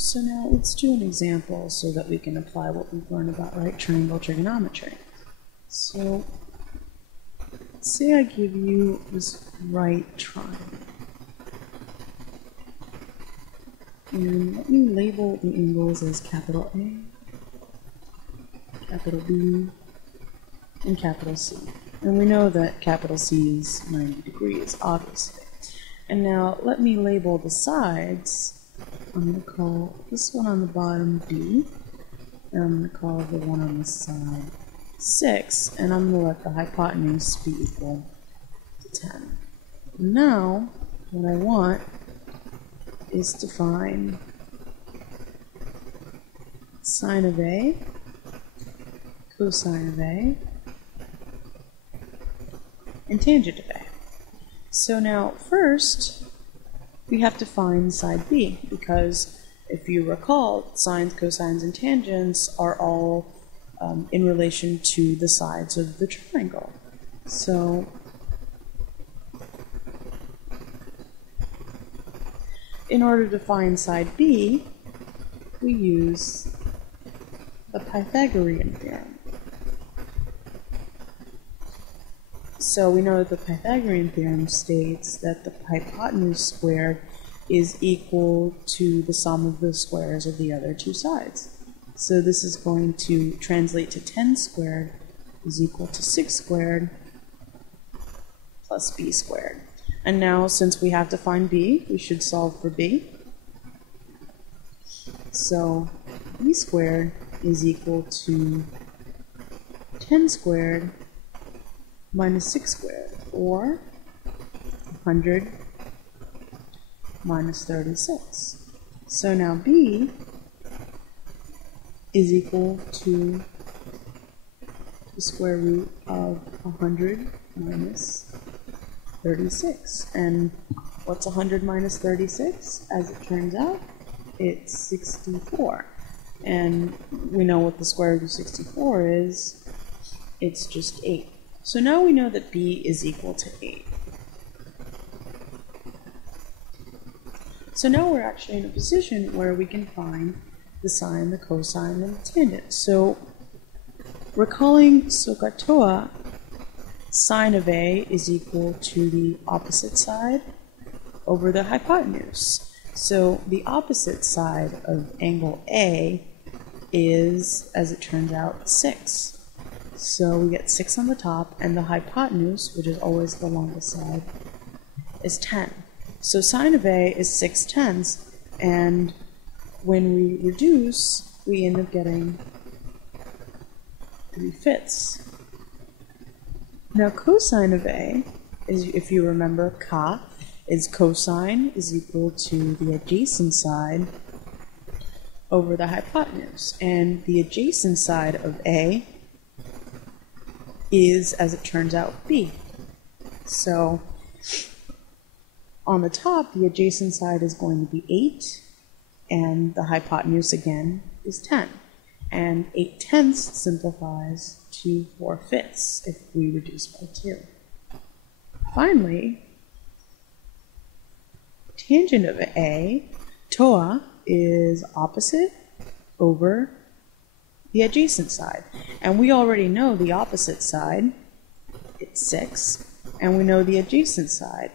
So now let's do an example so that we can apply what we've learned about right triangle trigonometry. So say I give you this right triangle. And let me label the angles as capital A, capital B, and capital C. And we know that capital C is 90 degrees, obviously. And now let me label the sides. I'm going to call this one on the bottom B, and I'm going to call the one on the side 6, and I'm going to let the hypotenuse be equal to 10. Now, what I want is to find sine of A, cosine of A, and tangent of A. So now, first, we have to find side B, because if you recall, sines, cosines, and tangents are all in relation to the sides of the triangle. So in order to find side B, we use the Pythagorean theorem. So we know that the Pythagorean theorem states that the hypotenuse squared is equal to the sum of the squares of the other two sides. So this is going to translate to 10 squared is equal to 6 squared plus b squared. And now, since we have to find b, we should solve for b. So b squared is equal to 10 squared minus 6 squared, or 100 minus 36. So now b is equal to the square root of 100 minus 36. And what's 100 minus 36? As it turns out, it's 64. And we know what the square root of 64 is. It's just 8. So now we know that b is equal to 8. So now we're actually in a position where we can find the sine, the cosine, and the tangent. So recalling SOHCAHTOA, sine of A is equal to the opposite side over the hypotenuse. So the opposite side of angle A is, as it turns out, 6. So we get 6 on the top, and the hypotenuse, which is always the longest side, is 10. So sine of A is 6/10, and when we reduce, we end up getting 3/5. Now cosine of A is, if you remember, ka is cosine is equal to the adjacent side over the hypotenuse. And the adjacent side of A is, as it turns out, B. So on the top, the adjacent side is going to be 8, and the hypotenuse, again, is 10. And 8/10 simplifies to 4/5 if we reduce by 2. Finally, tangent of A, TOA, is opposite over the adjacent side. And we already know the opposite side, it's 6, and we know the adjacent side,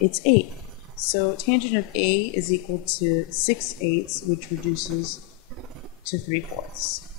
it's 8. So tangent of A is equal to 6/8, which reduces to 3/4.